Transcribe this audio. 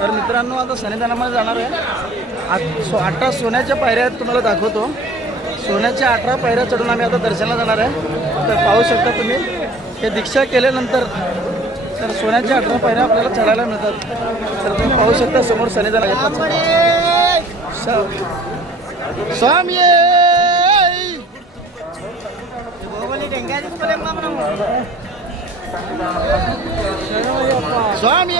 तर मित्रांनो आता सन्निधानामध्ये जाणार आहे. 18 सोन्याच्या पायऱ्या आहेत, तुम्हाला दाखवतो. सोन्याच्या 18 पायऱ्या चढून आम्ही आता दर्शनाला जाणार आहे. तर पाहू शकता तुम्ही, हे दीक्षा केल्यानंतर तर सोन्याच्या 18 पायऱ्या आपल्याला चढायला मिळतात. तर तुम्ही पाहू शकता समोर सन्निधान आहे. स्वामी स्वामी स्वामी